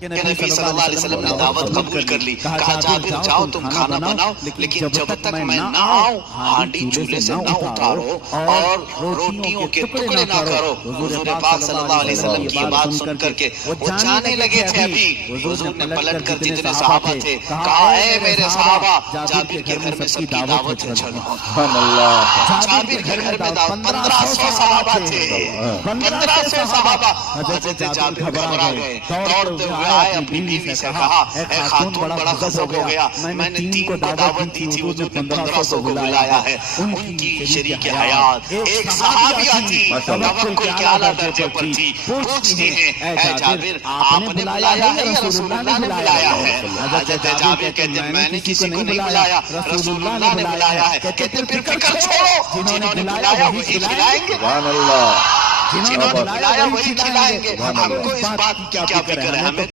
کہ نبی صلی اللہ علیہ وسلم نے دعوت قبول کر لی. کہا جابر جاؤ تم کھانا بناؤ لیکن جب تک میں نہ آؤں ہانڈی چولہے سے نہ اتارو اور روٹیوں کے ٹکڑے نہ کرو. حضور پاک صلی اللہ علیہ وسلم کی بات سن کر کے وہ جانے لگے تھے. ابھی حضور نے پلٹ کر جتنے صحابہ تھے کہا اے میرے صحابہ جابر کے گھر میں سب کی دعوت ہے چلو. جابر کے گھر میں 1500 صحابہ تھے. 1500 صحابہ. حضرت جابر گھبرا گئے, دوڑتے ہوئے آئے, اپنی بیوی سے کہا اے خاتون بڑا غضب ہو گیا, میں نے 3 کو دعوت دی تھی, حضور نے 1500 کو بلایا ہے. ان کی شریک حیات ایک صحابیہ تھی, توکل کے اعلیٰ درجے پر تھی. پوچھتی ہیں اے جابر آپ نے بلایا ہے یا رسول اللہ نے بلایا ہے؟ حضرت جابر کہتے ہیں میں نے کسی کو نہیں بلایا, رسول اللہ نے بلایا ہے. کہتے پھر فکر چھوڑو, جنہوں نے بلایا وہی کھلائیں گے. جنہوں نے بلایا وہی کھلائیں گے. ہم کو اس بات کی کیا فکر ہے, ہمیں